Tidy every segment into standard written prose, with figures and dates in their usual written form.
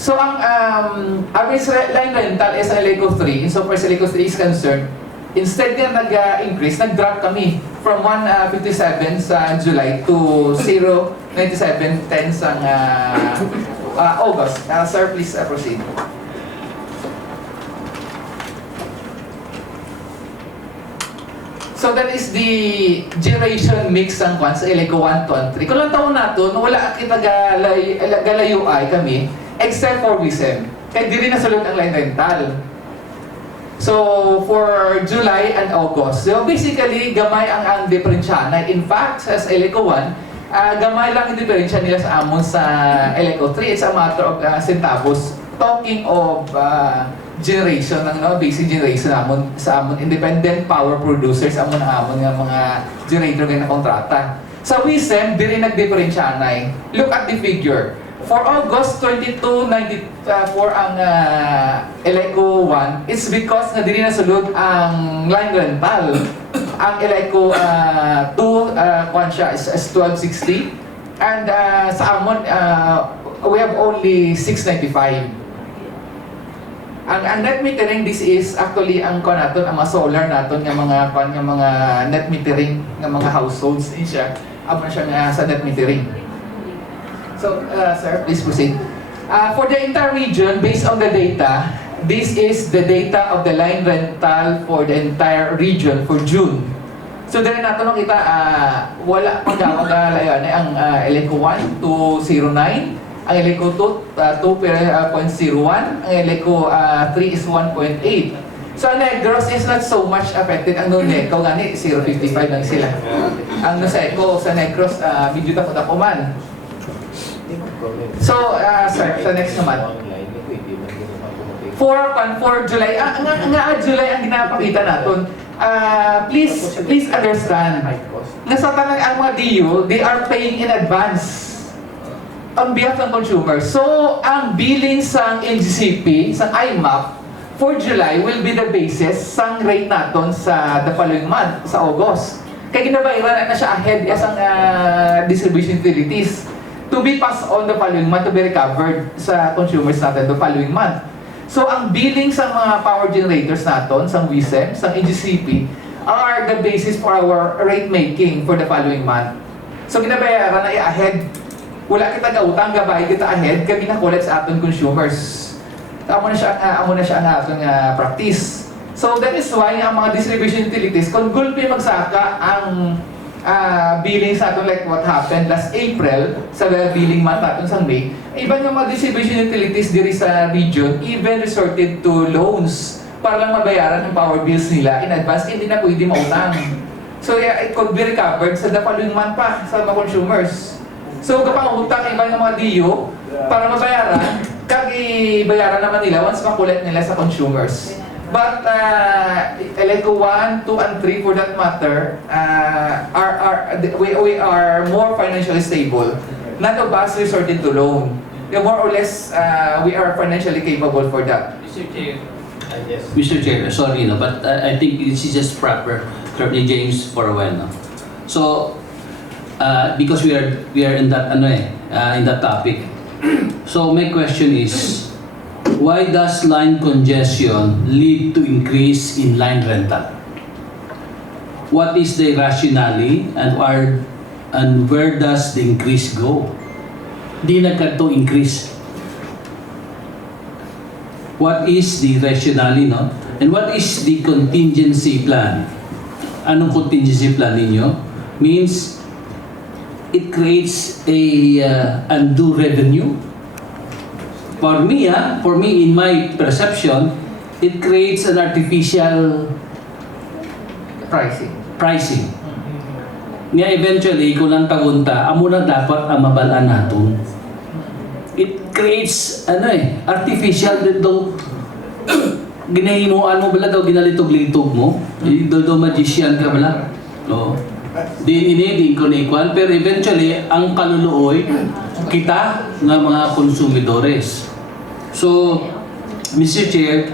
So ang average line rental is ang LECO 3, insofar as LECO 3 is concerned, instead na nag-increase, nag-drop kami from 157 sa July to 0.9710 sa August. Sir, please proceed. So that is the generation mix ng kwan sa LECO 1, 2, and 3. Kung lang taon nato, wala kita galayo ay kami, except for WISM. Kaya di rin nasulod ang line rental. So, for July and August. So, basically, gamay ang diferensya. In fact, sa LECO 1, gamay lang ang diferensya nila sa amon sa LECO 3. It's a matter of centavos. Talking of generation, ng basic generation amon sa amon independent power producers, amon nga mga generator na kontrata. Sa WISM, di rin nagdiferensya na. Look at the figure. For August 2294 ang LECO 1, it's because na dili nasulod ang line rental. Ang LECO 2, kwan siya is 1260. And sa amon, we have only 695. Ang net metering, this is actually ang kwan naton, ang mga solar naton, ng mga net metering ng mga households din siya. Amo siya nga sa net metering. So, sir, please proceed. For the entire region, based on the data, this is the data of the line rental for the entire region for June. So, dahil natin kita, wala magkakalayan ang LECO 1 to 09, ang LECO 2, 2.01, ang LECO 3 is 1.8. So, ang Negros is not so much affected. Ang NECO, gani, 0.55 lang sila. Ang NOSECO sa Negros, medyo tako man. So, sir, sa next naman. For July, July ang ginapakita natin. Please understand. Nasa tanang ang mga DU, they are paying in advance on behalf ng consumer. So, ang billing sa NGCP, sa IMAP, for July will be the basis sa rate natin sa the following month, sa August. Kaya ginabayaran na siya ahead as ang distribution utilities to be passed on the following month to be recovered sa consumers natin the following month. So, ang billing sa mga power generators natin, sa WISM, sa NGCP, are the basis for our rate making for the following month. So, ginabayaran na ahead. Wala kita gautang, gabay kita ahead, kami na-collect sa ating consumers. Amo na siya ang ating practice. So, that is why ang mga distribution utilities, kung gulpi magsaka ang billing sa atin like what happened last April sa billing month natin sa May, iba yung mga distribution utilities diri sa region even resorted to loans para lang mabayaran yung power bills nila in advance, hindi na pwede mautang. So it could be recovered sa the following month pa sa mga consumers. So kapag utang iba yung mga DU para mabayaran, bayaran naman nila once makulit nila sa consumers. But LECO 1, 2, and 3 for that matter, we are more financially stable. None of us resorted to loan. More or less, we are financially capable for that. Mr. Chair. Yes. Mr. Chair, sorry, no, but I think this is just proper. Attorney James for a while, no. So, because we are in that in that topic. So my question is, why does line congestion lead to increase in line rental? What is the rationale and where does the increase go? Di nagkadto increase. What is the rationale, no? And what is the contingency plan? Anong contingency plan ninyo? Means it creates a undue revenue. For me, in my perception, it creates an artificial pricing. Nga eventually, kung lang tagunta, amo na dapat ang mabalaan natin. It creates, artificial dito. Ginahimuan mo bala daw, ginalitog-litog mo. Do magician ka bala. No. Din ko na ikuan, pero eventually, ang kaluluoy, kita nga mga konsumidores. So, Mr. Chair,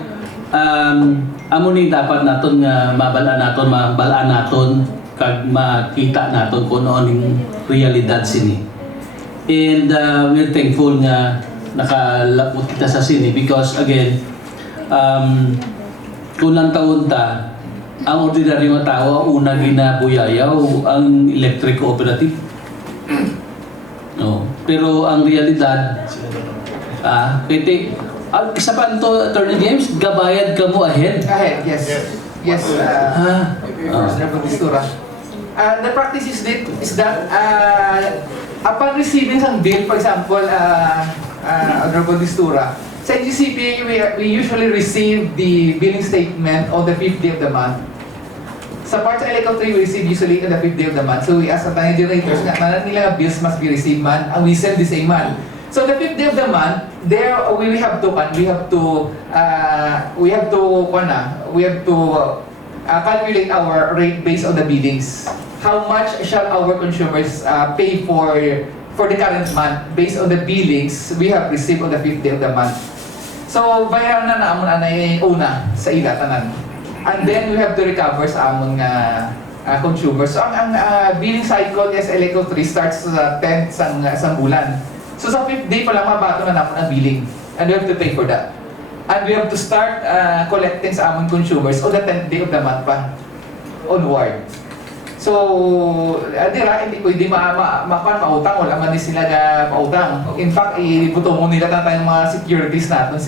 amo ni dapat naton nga mabalaan naton kag makita naton kung ano yung realidad sini. And we're thankful nga nakalapot kita sa sini because again, kunang taon ta, ang ordinary mga tao, ang una ginabuyayaw, ang electric cooperative. No. Pero ang realidad, isa pa ito, Attorney James, gabayad ka mo ahead. Ahead, yes. Yes, Honorable Distura. The practice is that upon receiving some bill, for example, Honorable Distura, sa NGCP, we usually receive the billing statement on the 5th day of the month. Sa part sa Electric 3, we receive usually on the 5th day of the month. So we ask at the generators na nila bills must be received man, and we send the same man. So the 5th day of the month, there we have to calculate our rate based on the billings. How much shall our consumers pay for the current month based on the billings we have received on the 5th day of the month. So bayaran na naamon anay una sa ila tanan. And then we have to recover sa among consumers. So ang billing cycle is Electric 3 starts sa 10th sang bulan. So sa 5th day pa lang mabato na naman ang billing. And we have to pay for that. And we have to start collecting sa among consumers on the 10th day of the month pa onward. So, dira, hindi pwede mautang, wala man din sila na pautang. In fact, ibutong nila na tayong mga securities natin,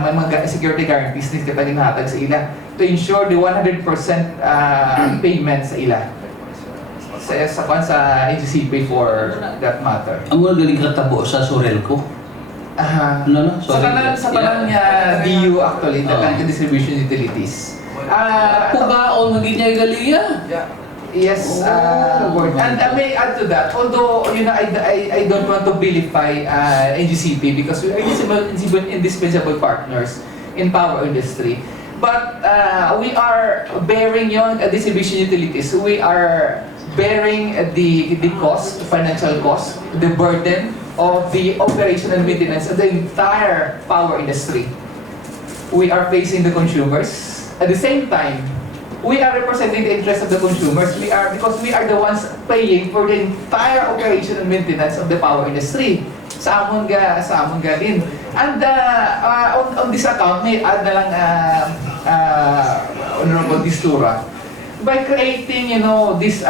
may mga security guarantees na kita ginhatag sa ila to ensure the 100% payment sa ila. Sa NGCP for that matter. Ang mga galing katabo sa Sorelco. No? Sa tanang DU actually, the Canadian Distribution Utilities. Pugaon, maging niya galiya. Yes, and I may add to that, although I don't want to vilify NGCP because we are indispensable partners in power industry. But we are bearing yung distribution utilities. We are bearing the cost, financial cost, the burden of the operation and maintenance of the entire power industry. We are facing the consumers. At the same time, we are representing the interests of the consumers. Because we are the ones paying for the entire operation and maintenance of the power industry. Sa amon ga din. And on this account, may add na lang Honorable Distura. By creating, this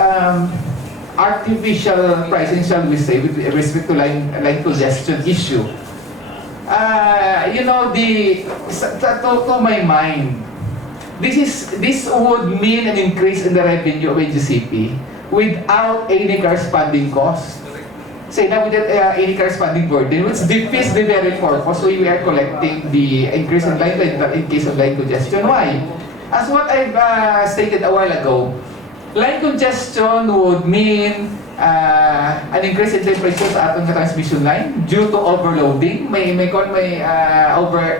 artificial pricing, shall we say, with respect to line congestion issue. To my mind, this would mean an increase in the revenue of NGCP without any corresponding cost. Say na without any corresponding burden, which defeats the very purpose we are collecting the increase in line rental in case of line congestion. Why? As what I've stated a while ago, line congestion would mean an increase in temperature sa atong transmission line due to overloading. May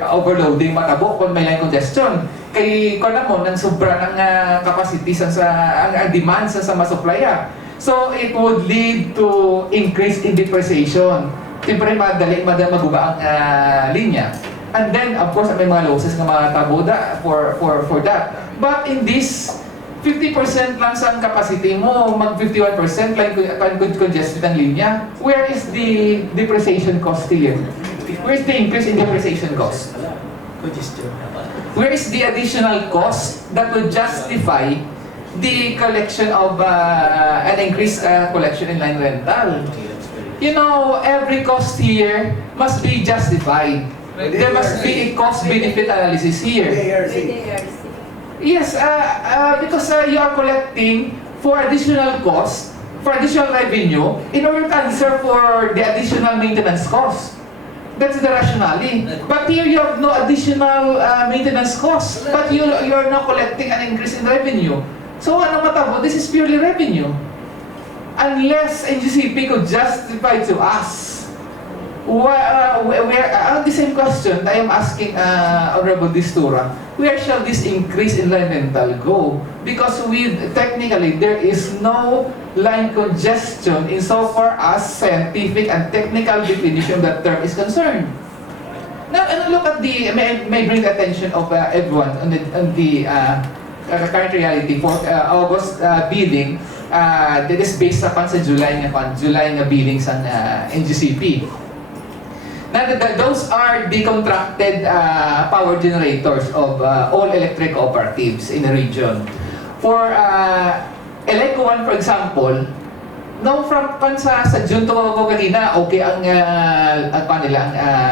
overloading matabo kung may line congestion. Kay kon mo nang sobra ng capacity ang demand sa masuplya. So it would lead to increase in depreciation. Siyempre madali maguba ang linya. And then of course may mga losses ng mga taboda for that. But in this 50% lang sa capacity mo, mag 51% line congested ang linya. Where is the depreciation cost here? Where is the increase in depreciation cost? Where is the additional cost that would justify the collection of an increased collection in line rental? Every cost here must be justified. There must be a cost-benefit analysis here. Yes, because you are collecting for additional cost, for additional revenue, in order to answer for the additional maintenance cost. That's the rationale. But here you have no additional maintenance cost, but you are now collecting an increase in revenue. So ano matabo? This is purely revenue. Unless NGCP could justify to us the same question I am asking Honorable Distura, where shall this increase in line rental go? Because technically there is no line congestion insofar as scientific and technical definition of that term is concerned. Now, and look at may bring the attention of everyone on the current reality for August billing that is based upon sa July na billing sa NGCP. Those are the contracted power generators of all electric cooperatives in the region. For Eleco 1, for example, no, from sa June to kanina, okay ang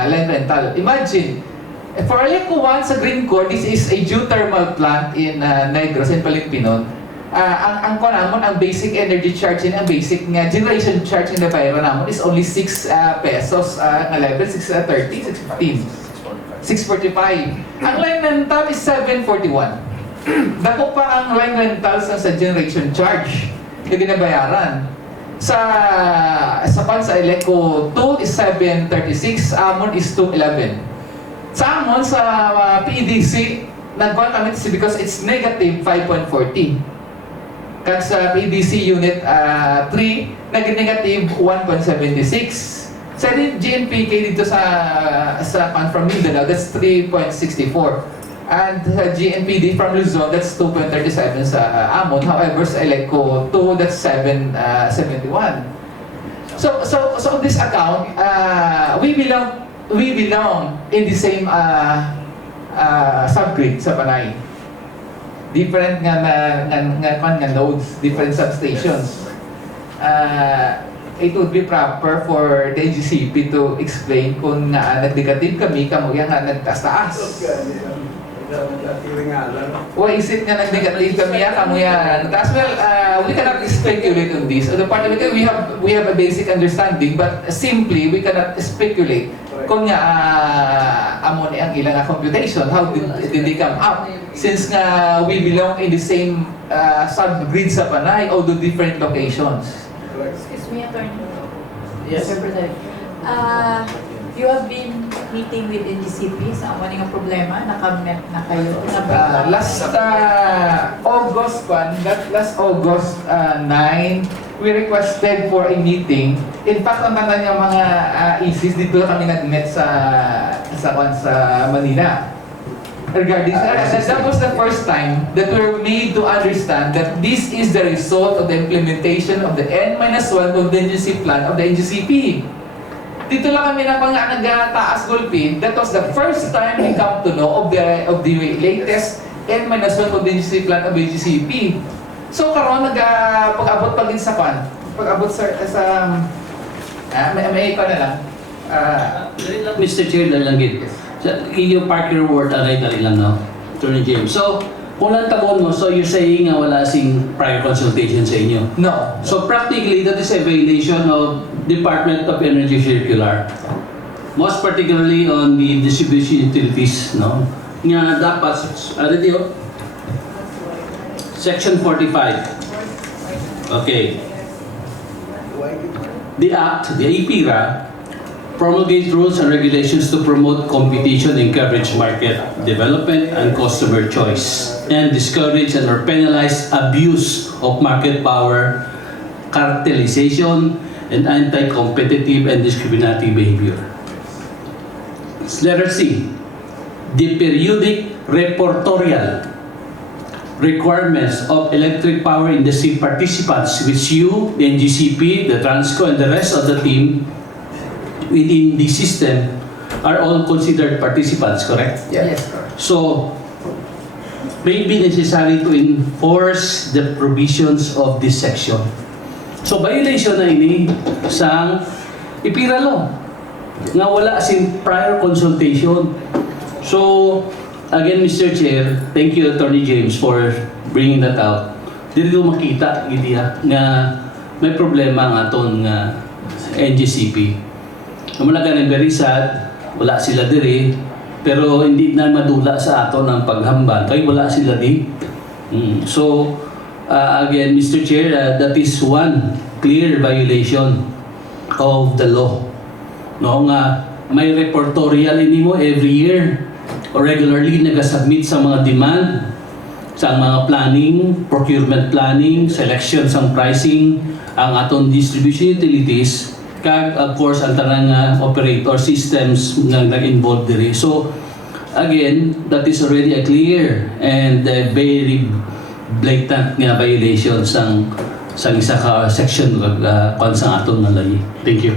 line rental. Imagine, for Eleco 1 sa Green Core, this is a geothermal plant in Negros and Palipinon. Ang basic energy charge ang basic nga generation charge na bayaran namon is only 6 pesos na level, 6.30, 6.15, 6.45. Ang line rental is 7.41. Dako pa ang line rental sa generation charge na ginabayaran. Sa Eleco 2 is 7.36, Amon is 2.11. Sa Amon, sa PDC, nagkuhan kami because it's negative 5.40. Kan sa PDC Unit 3, nag-negative 1.76. Sa GNPK dito sa from Mindanao, that's 3.64. And GNPD from Luzon, that's 2.37 sa Amon. However, sa Eleco 2, that's 7.71. So on this account, we belong in the same subgrid sa Panay. Different nga nodes, different substations. It would be proper for the NGCP to explain kung nag-negative kami, kamuya nga nagtaas-taas. Why is it nga nag-negative kami, kamuya nagtaas? Well, we cannot speculate on this. On the part of it, we have a basic understanding, but simply, we cannot speculate kung nga amon ang ilang computation, how did they come up? Since nga we belong in the same subgrid sa Panay, although different locations. Excuse me, Attorney. Yes. Representative. You have been meeting with NGCP sa awaning ang problema, nakamet na kayo. Last August 9, we requested for a meeting. In fact, ang tanda niya mga issues, dito kami nag-met sa Manila. Regarding that was the first time that we were made to understand that this is the result of the implementation of the N-1 contingency plan of the NGCP. Dito lang kami na nagtaas gulpin. That was the first time we come to know of the latest N-1 contingency plan of NGCP. So karon pag-abot pa din sa pan. Pag-abot sa may pa na lang. Mr. Chair, lalangit. Yung Parker Ward, aray lang, no? Attorney James. So, kung lang tagon mo, so you're saying nga wala sing prior consultation sa inyo? No. So, practically, that is a violation of Department of Energy Circular. Most particularly on the distribution utilities, no? Nga dapat, ano diyo? Section 45. Okay. The Act, the APIRA, promulgate rules and regulations to promote competition, encourage market development and customer choice, and discourage and or penalize abuse of market power, cartelization, and anti-competitive and discriminatory behavior. Letter C, the periodic reportorial requirements of electric power industry participants, which you, the NGCP, the Transco, and the rest of the team within the system are all considered participants, correct? Yes. So, may be necessary to enforce the provisions of this section. So, violation na ini sa IPIRA law nga wala asing prior consultation. So, again, Mr. Chair, thank you, Attorney James, for bringing that out. Dito makita nga may problema ang aton NGCP. Kumulaga ng very sad, wala sila diri, pero hindi na madula sa ato ng paghamban, kaya wala sila di. So, again, Mr. Chair, that is one clear violation of the law. No, nga may reportorial ini mo every year or regularly nagasubmit sa mga demand, sa mga planning, procurement planning, selection sa pricing, ang aton distribution utilities, kag of course ang tanang operator systems nga nag-involve diri. So again, that is already a clear and very blatant nga violation sang isa ka section sa aton nga lahi. Thank you.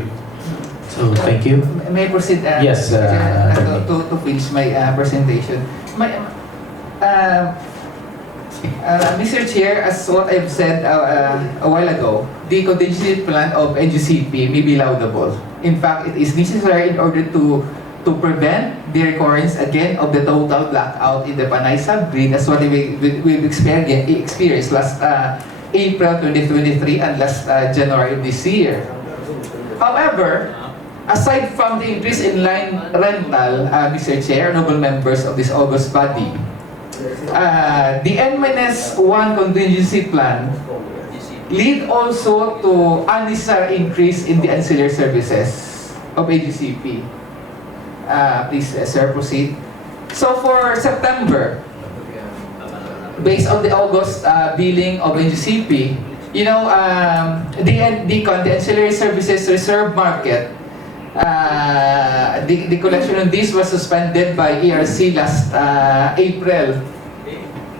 So, thank you. May I proceed? Yes, to finish my presentation. Mr. Chair, as what I've said a while ago, the contingency plan of NGCP may be laudable. In fact, it is necessary in order to prevent the recurrence again of the total blackout in the Panay subgrid, as what we've experienced last April 2023 and last January this year. However, aside from the increase in line rental, Mr. Chair, noble members of this august body, the N-1 contingency plan lead also to unnecessary increase in the ancillary services of AGCP. Please, sir, proceed. So for September, based on the August billing of NGCP, you know, the ancillary services reserve market, the collection of this was suspended by ERC last April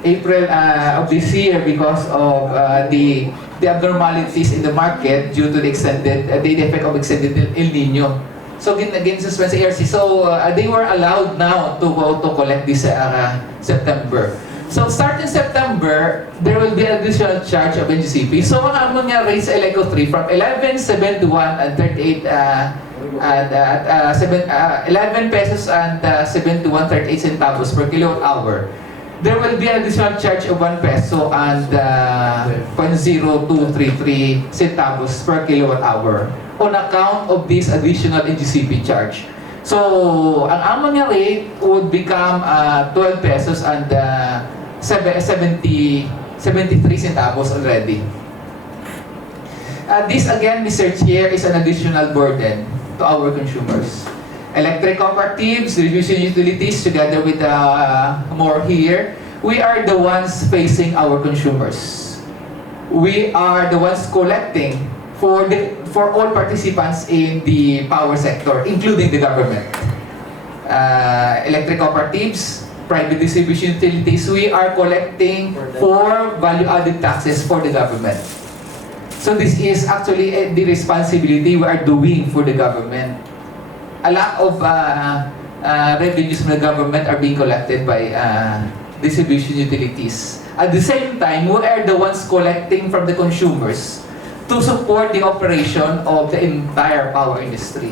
of this year because of the abnormalities in the market due to the effect of extended El Nino. So again suspend sa ERC. So they were allowed now to collect this September. So starting September, there will be an additional charge of NGCP. So ang amon niya rates Eleco 3 from 11.71 and 38 11 pesos and 71.38 centavos per kilowatt hour. There will be an additional charge of 1 peso and 0.0233 centavos per kilowatt hour on account of this additional NGCP charge. So, ang amon niya rate would become 12 pesos and 73 centavos already. This again, Mr. Chair, is an additional burden to our consumers. Electric cooperatives, distribution utilities, together with more here, we are the ones facing our consumers. We are the ones collecting for all participants in the power sector, including the government. Electric cooperatives, private distribution utilities, we are collecting for value-added taxes for the government. So this is actually the responsibility we are doing for the government. A lot of revenues from the government are being collected by distribution utilities. At the same time, we are the ones collecting from the consumers to support the operation of the entire power industry.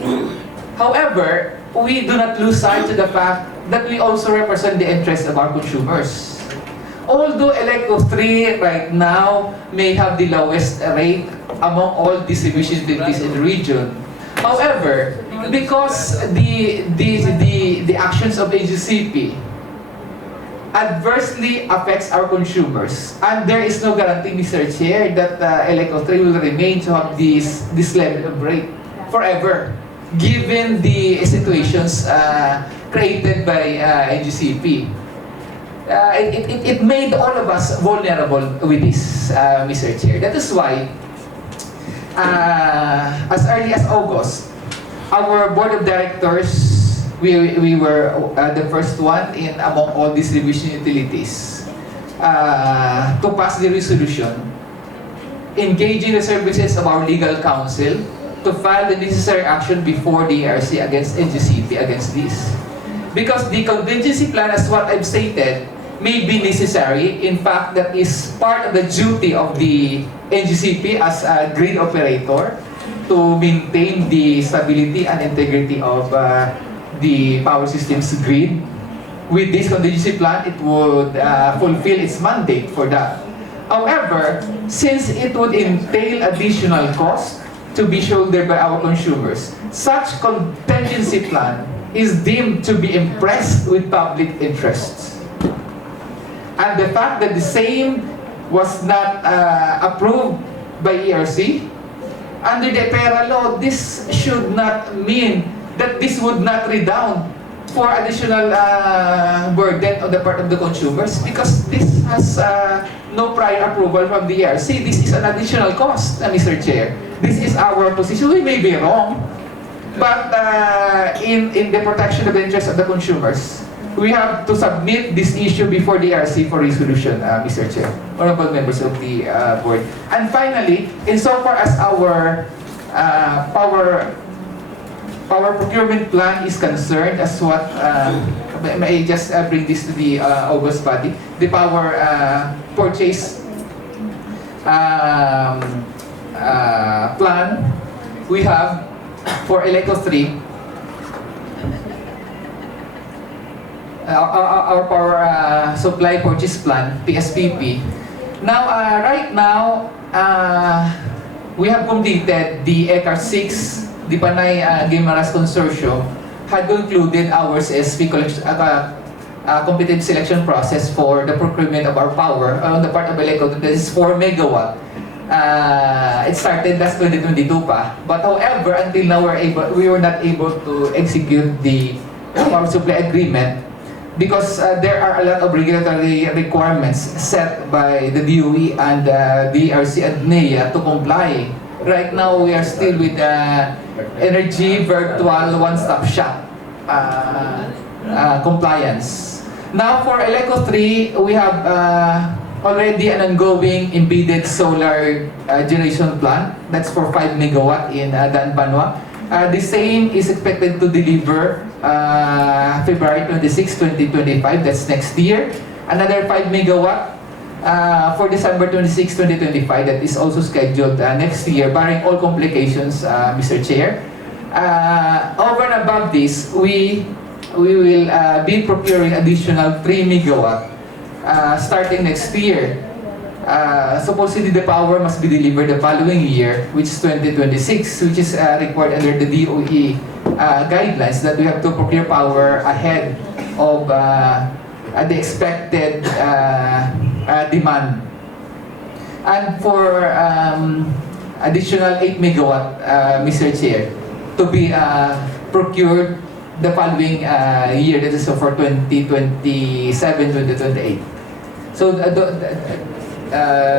However, we do not lose sight to the fact that we also represent the interests of our consumers. Although Eleco 3 right now may have the lowest rate among all distribution utilities in the region, however, because the actions of AGCP adversely affects our consumers, and there is no guarantee, Mr. Chair, that Eleco 3 will remain to have this level of rate forever, given the situations created by AGCP. It made all of us vulnerable with this, Mr. Chair. That is why, as early as August, our board of directors, we were the first one in among all distribution utilities to pass the resolution engaging the services of our legal counsel to file the necessary action before the ERC against NGCP against this. Because the contingency plan, as what I've stated, may be necessary. In fact, that is part of the duty of the NGCP as a grid operator to maintain the stability and integrity of the power system's grid. With this contingency plan, it would fulfill its mandate for that. However, since it would entail additional cost to be shouldered by our consumers, such contingency plan is deemed to be impressed with public interests. And the fact that the same was not approved by ERC, under the PERA law, this should not mean that this would not redound for additional burden on the part of the consumers, because this has no prior approval from the ERC. This is an additional cost, Mr. Chair. This is our position. We may be wrong, but in the protection of the interests of the consumers, we have to submit this issue before the ERC for resolution, Mr. Chair, honorable members of the board. And finally, insofar as our power power procurement plan is concerned, as what, may I just bring this to the August body, the power purchase plan we have for Eleco 3, our power supply purchase plan, PSPP. Now, right now, we have completed the ECAR 6, the Panay Guimaras Consortium, had concluded our CSP competitive selection process for the procurement of our power on the part of Eleco. This is 4 megawatt. It started last 2022 pa. But however, until now we were not able to execute the power supply agreement because there are a lot of regulatory requirements set by the DOE and DRC and NEA to comply. Right now, we are still with Energy Virtual One-Stop Shop compliance. Now, for Eleco 3, we have already an ongoing embedded solar generation plant. That's for 5 megawatt in Dan Banwa. The same is expected to deliver February 26, 2025. That's next year. Another 5 megawatt for December 26, 2025. That is also scheduled next year, barring all complications, Mr. Chair. Over and above this, we will be procuring additional 3 megawatt starting next year. Supposedly the power must be delivered the following year, which is 2026, which is required under the DOE guidelines that we have to procure power ahead of the expected demand. And for additional 8 megawatt, Mr. Chair, to be procured the following year, that is for 2027-2028. So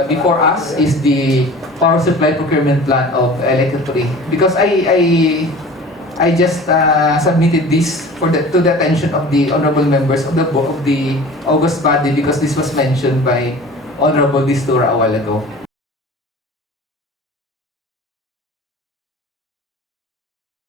before us is the power supply procurement plan of Eleco 3. Because I just submitted this to the attention of the honorable members of the August body because this was mentioned by Honorable Distura a while ago.